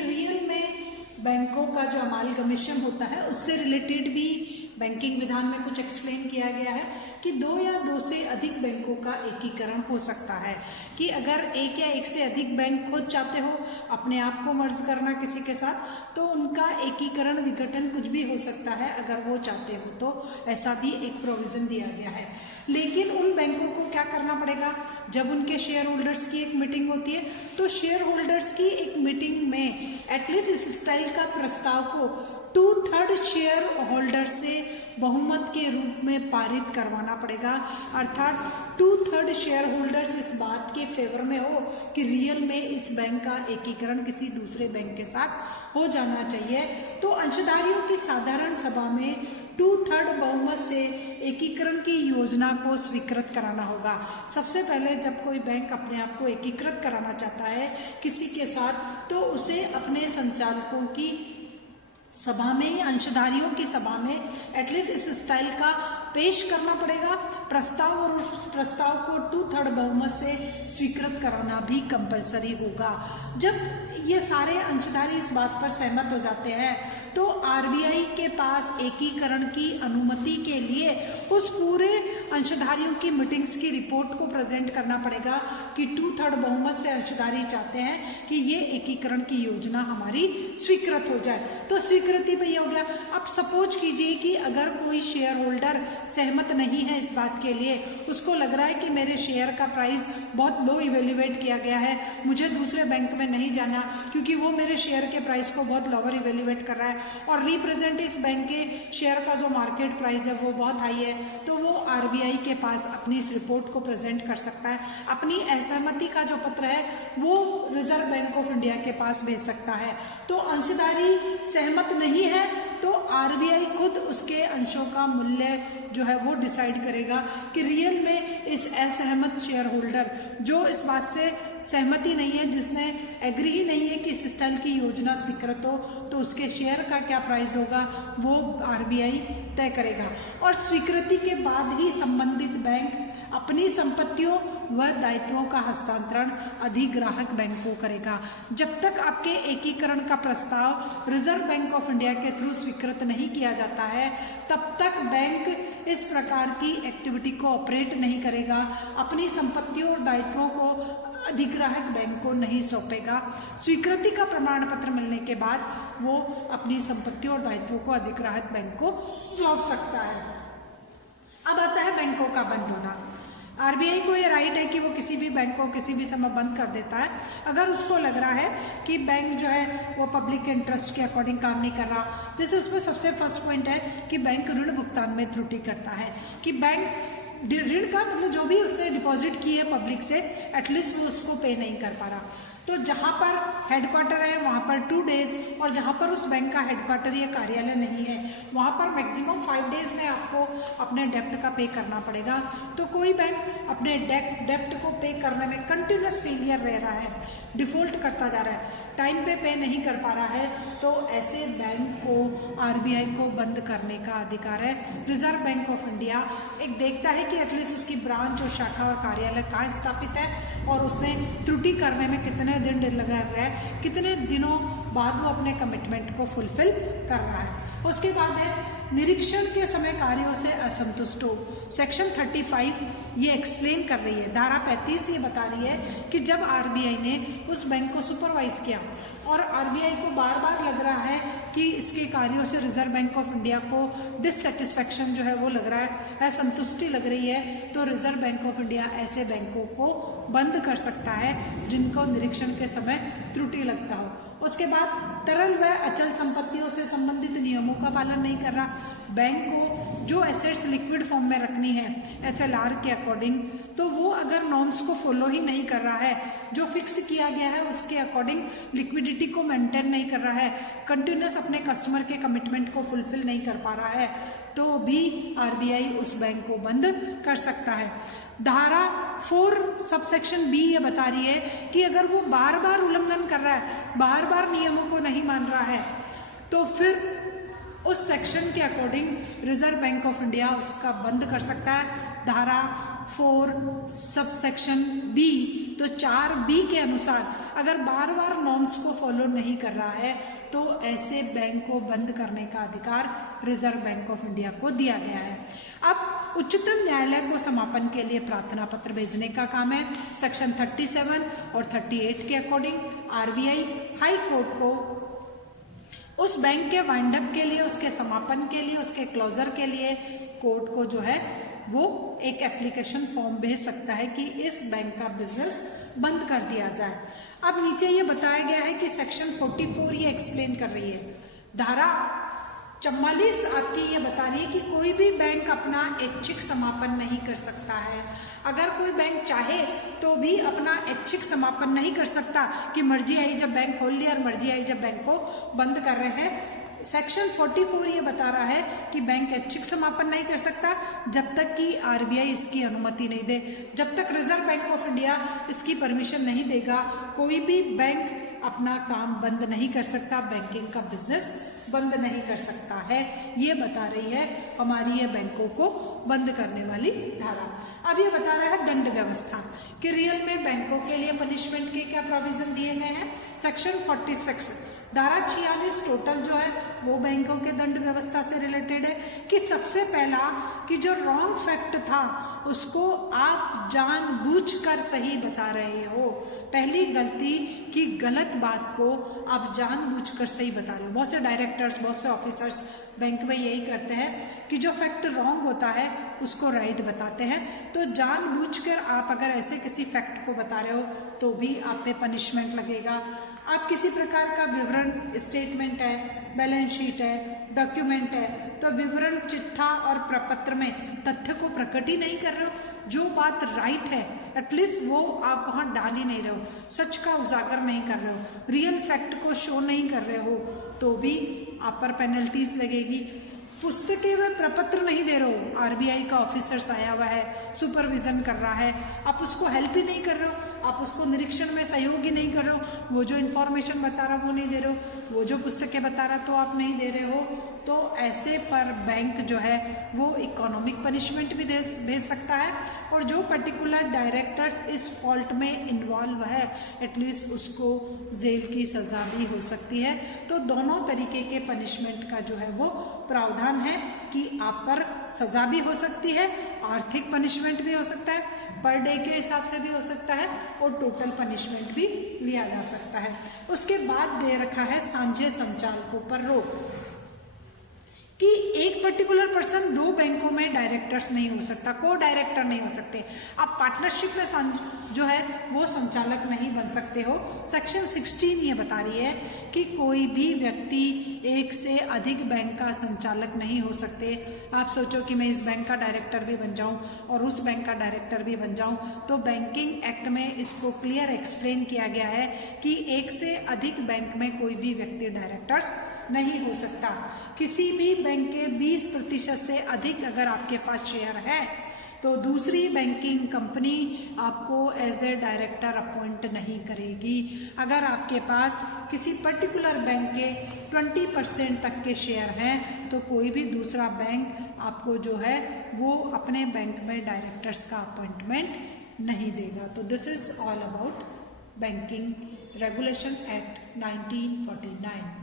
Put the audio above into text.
कि रियल में बैंकों का जो अमालगमेशन होता है उससे रिलेटेड भी बैंकिंग विधान में कुछ एक्सप्लेन किया गया है कि दो या दो से अधिक बैंकों का एकीकरण हो सकता है, कि अगर एक या एक से अधिक बैंक खुद चाहते हो अपने आप को मर्ज करना किसी के साथ, तो उनका एकीकरण विघटन कुछ भी हो सकता है अगर वो चाहते हो तो, ऐसा भी एक प्रोविज़न दिया गया है। लेकिन उन बैंकों को क्या करना पड़ेगा, जब उनके शेयर होल्डर्स की एक मीटिंग होती है तो शेयर होल्डर्स की एक मीटिंग में एटलीस्ट इस स्टाइल का प्रस्ताव को 2/3 शेयर होल्डर से बहुमत के रूप में पारित करवाना पड़ेगा, अर्थात 2/3 शेयर होल्डर्स इस बात के फेवर में हो कि रियल में इस बैंक का एकीकरण किसी दूसरे बैंक के साथ हो जाना चाहिए। तो अंशधारियों की साधारण सभा में 2/3 बहुमत से एकीकरण की योजना को स्वीकृत कराना होगा। सबसे पहले जब कोई बैंक अपने आप को एकीकृत कराना चाहता है किसी के साथ, तो उसे अपने संचालकों की सभा में या अंशधारियों की सभा में एटलीस्ट इस स्टाइल का पेश करना पड़ेगा प्रस्ताव, और उस प्रस्ताव को 2/3 बहुमत से स्वीकृत कराना भी कंपलसरी होगा। जब ये सारे अंशधारी इस बात पर सहमत हो जाते हैं तो आरबीआई के पास एकीकरण की अनुमति के लिए उस पूरे अंशधारियों की मीटिंग्स की रिपोर्ट को प्रेजेंट करना पड़ेगा कि 2/3 बहुमत से अंशधारी चाहते हैं कि ये एकीकरण की योजना हमारी स्वीकृत हो जाए। तो स्वीकृति पे ये हो गया। अब सपोज कीजिए कि अगर कोई शेयर होल्डर सहमत नहीं है इस बात के लिए, उसको लग रहा है कि मेरे शेयर का प्राइस बहुत लो इवेल्युएट किया गया है, मुझे दूसरे बैंक में नहीं जाना क्योंकि वो मेरे शेयर के प्राइस को बहुत लोअर इवेल्युएट कर रहा है और रिप्रेजेंट इस बैंक के शेयर का जो मार्केट प्राइस है वो बहुत हाई है, तो वो आरबीआई के पास अपनी इस रिपोर्ट को प्रेजेंट कर सकता है। अपनी असहमति का जो पत्र है वो रिजर्व बैंक ऑफ इंडिया के पास भेज सकता है। तो अंशधारी सहमत नहीं है तो आरबीआई खुद उसके अंशों का मूल्य जो है वो डिसाइड करेगा कि रियल में इस असहमत शेयर होल्डर जो इस बात से सहमति नहीं है, जिसने एग्री ही नहीं है कि इस स्टाइल की योजना स्वीकृत हो, तो उसके शेयर का क्या प्राइस होगा वो आरबीआई तय करेगा। और स्वीकृति के बाद ही संबंधित बैंक अपनी संपत्तियों व दायित्वों का हस्तांतरण अधिग्राहक बैंक को करेगा। जब तक आपके एकीकरण का प्रस्ताव रिजर्व बैंक ऑफ इंडिया के थ्रू स्वीकृत नहीं किया जाता है, तब तक बैंक इस प्रकार की एक्टिविटी को ऑपरेट नहीं करेगा, अपनी संपत्तियों और दायित्वों को अधिग्राहक बैंक को नहीं सौंपेगा। स्वीकृति का प्रमाण पत्र मिलने के बाद वो अपनी संपत्तियों और दायित्वों को अधिग्राहक बैंक को सौंप सकता है। अब आता है बैंकों का बंद होना। आरबीआई को ये राइट है कि वो किसी भी बैंक को किसी भी समय बंद कर देता है अगर उसको लग रहा है कि बैंक जो है वो पब्लिक इंटरेस्ट के अकॉर्डिंग काम नहीं कर रहा। जैसे उसमें सबसे फर्स्ट पॉइंट है कि बैंक ऋण भुगतान में त्रुटि करता है, कि बैंक ऋण का मतलब जो भी उसने डिपॉजिट की है पब्लिक से एटलीस्ट वो उसको पे नहीं कर पा रहा। तो जहाँ पर हेडक्वार्टर है वहाँ पर 2 डेज, और जहाँ पर उस बैंक का हेडक्वार्टर या कार्यालय नहीं है वहाँ पर मैक्सिमम 5 डेज में आपको अपने डेप्ट का पे करना पड़ेगा। तो कोई बैंक अपने डेप्ट को पे करने में कंटिन्यूस फेलियर रह रहा है, डिफॉल्ट करता जा रहा है, टाइम पे नहीं कर पा रहा है, तो ऐसे बैंक को आरबीआई को बंद करने का अधिकार है। रिजर्व बैंक ऑफ इंडिया एक देखता है कि एटलीस्ट उसकी ब्रांच और शाखा और कार्यालय कहाँ स्थापित है और उसने त्रुटि करने में कितने दिन लगा रहा है, कितने दिनों बाद वो अपने कमिटमेंट को फुलफिल कर रहा है। उसके बाद है निरीक्षण के समय कार्यों से असंतुष्ट हो। सेक्शन 35 ये एक्सप्लेन कर रही है, धारा 35 ये बता रही है कि जब आरबीआई ने उस बैंक को सुपरवाइज किया और आरबीआई को बार बार लग रहा है कि इसके कार्यों से रिजर्व बैंक ऑफ इंडिया को डिससेटिस्फैक्शन जो है वो लग रहा है, असंतुष्टि लग रही है, तो रिजर्व बैंक ऑफ इंडिया ऐसे बैंकों को बंद कर सकता है जिनको निरीक्षण के समय त्रुटि लगता हो। उसके बाद तरल व अचल संपत्तियों से संबंधित नियमों का पालन नहीं कर रहा। बैंक को जो एसेट्स लिक्विड फॉर्म में रखनी है एसएलआर के अकॉर्डिंग, तो वो अगर नॉर्म्स को फॉलो ही नहीं कर रहा है, जो फिक्स किया गया है उसके अकॉर्डिंग लिक्विडिटी को मेंटेन नहीं कर रहा है, कंटिन्यूस अपने कस्टमर के कमिटमेंट को फुलफिल नहीं कर पा रहा है, तो भी आरबीआई उस बैंक को बंद कर सकता है। धारा 4 सबसेक्शन बी ये बता रही है कि अगर वो बार बार उल्लंघन कर रहा है, बार बार नियमों को नहीं मान रहा है, तो फिर उस सेक्शन के according reserve bank of India उसका बंद कर सकता है। धारा 4 सबसेक्शन बी तो 4B के अनुसार अगर बार बार नॉर्म्स को फॉलो नहीं कर रहा है तो ऐसे बैंक को बंद करने का अधिकार रिजर्व बैंक ऑफ इंडिया को दिया गया है। अब उच्चतम न्यायालय को समापन के लिए प्रार्थना पत्र भेजने का काम है। सेक्शन 37 और 38 के अकॉर्डिंग RBI हाई कोर्ट को उस बैंक के वाइंड अप के लिए, उसके समापन के लिए, उसके क्लोजर के लिए कोर्ट को जो है वो एक एप्लीकेशन फॉर्म भेज सकता है कि इस बैंक का बिजनेस बंद कर दिया जाए। अब नीचे ये बताया गया है कि सेक्शन 44 ये एक्सप्लेन कर रही है, धारा 44 आपकी ये बता रही है कि कोई भी बैंक अपना ऐच्छिक समापन नहीं कर सकता है। अगर कोई बैंक चाहे तो भी अपना ऐच्छिक समापन नहीं कर सकता कि मर्जी आई जब बैंक खोल लिया और मर्जी आई जब बैंक को बंद कर रहे हैं। सेक्शन 44 ये बता रहा है कि बैंक ऐच्छिक समापन नहीं कर सकता जब तक कि RBI इसकी अनुमति नहीं दे, जब तक रिजर्व बैंक ऑफ इंडिया इसकी परमिशन नहीं देगा कोई भी बैंक अपना काम बंद नहीं कर सकता, बैंकिंग का बिजनेस बंद नहीं कर सकता है। ये बता रही है हमारी ये बैंकों को बंद करने वाली धारा। अब ये बता रहा है दंड व्यवस्था कि रियल में बैंकों के लिए पनिशमेंट के क्या प्रोविजन दिए गए हैं। सेक्शन 46 धारा 46 टोटल जो है वो बैंकों के दंड व्यवस्था से रिलेटेड है कि सबसे पहला कि जो रॉन्ग फैक्ट था उसको आप जानबूझकर सही बता रहे हो। पहली गलती कि गलत बात को आप जानबूझकर सही बता रहे हो। बहुत से डायरेक्टर्स, बहुत से ऑफिसर्स बैंक में यही करते हैं कि जो फैक्ट रॉन्ग होता है उसको राइट बताते हैं। तो जानबूझकर आप अगर ऐसे किसी फैक्ट को बता रहे हो तो भी आप पे पनिशमेंट लगेगा। आप किसी प्रकार का विवरण, स्टेटमेंट है, बैलेंस शीट है, डॉक्यूमेंट है, तो विवरण, चिट्ठा और प्रपत्र में तथ्य को प्रकट ही नहीं कर रहे हो, जो बात राइट है एटलीस्ट वो आप वहाँ डाल ही नहीं रहे हो, सच का उजागर नहीं कर रहे हो, रियल फैक्ट को शो नहीं कर रहे हो, तो भी आप पर पेनल्टीज लगेगी। पुस्तकें व प्रपत्र नहीं दे रहे हो, RBI का ऑफिसर्स आया हुआ है, सुपरविजन कर रहा है, आप उसको हेल्प ही नहीं कर रहे हो, आप उसको निरीक्षण में सहयोग ही नहीं कर रहे हो, वो जो इन्फॉर्मेशन बता रहा वो नहीं दे रहे हो, वो जो पुस्तकें बता रहा तो आप नहीं दे रहे हो, तो ऐसे पर बैंक जो है वो इकोनॉमिक पनिशमेंट भी भेज सकता है। और जो पर्टिकुलर डायरेक्टर्स इस फॉल्ट में इन्वॉल्व है एटलीस्ट उसको जेल की सज़ा भी हो सकती है। तो दोनों तरीके के पनिशमेंट का जो है वो प्रावधान है कि आप पर सज़ा भी हो सकती है, आर्थिक पनिशमेंट भी हो सकता है, पर डे के हिसाब से भी हो सकता है और टोटल पनिशमेंट भी लिया जा सकता है। उसके बाद दे रखा है साझे संचालकों पर रोक कि एक पर्टिकुलर पर्सन दो बैंकों में डायरेक्टर्स नहीं हो सकता, को डायरेक्टर नहीं हो सकते, आप पार्टनरशिप में जो है वो संचालक नहीं बन सकते हो। सेक्शन 16 ये बता रही है कि कोई भी व्यक्ति एक से अधिक बैंक का संचालक नहीं हो सकते। आप सोचो कि मैं इस बैंक का डायरेक्टर भी बन जाऊं और उस बैंक का डायरेक्टर भी बन जाऊं, तो बैंकिंग एक्ट में इसको क्लियर एक्सप्लेन किया गया है कि एक से अधिक बैंक में कोई भी व्यक्ति डायरेक्टर्स नहीं हो सकता। किसी भी बैंक के 20% से अधिक अगर आपके पास शेयर है तो दूसरी बैंकिंग कंपनी आपको एज ए डायरेक्टर अपॉइंट नहीं करेगी। अगर आपके पास किसी पर्टिकुलर बैंक के 20% तक के शेयर हैं तो कोई भी दूसरा बैंक आपको जो है वो अपने बैंक में डायरेक्टर्स का अपॉइंटमेंट नहीं देगा। तो this is all about banking regulation act 1949।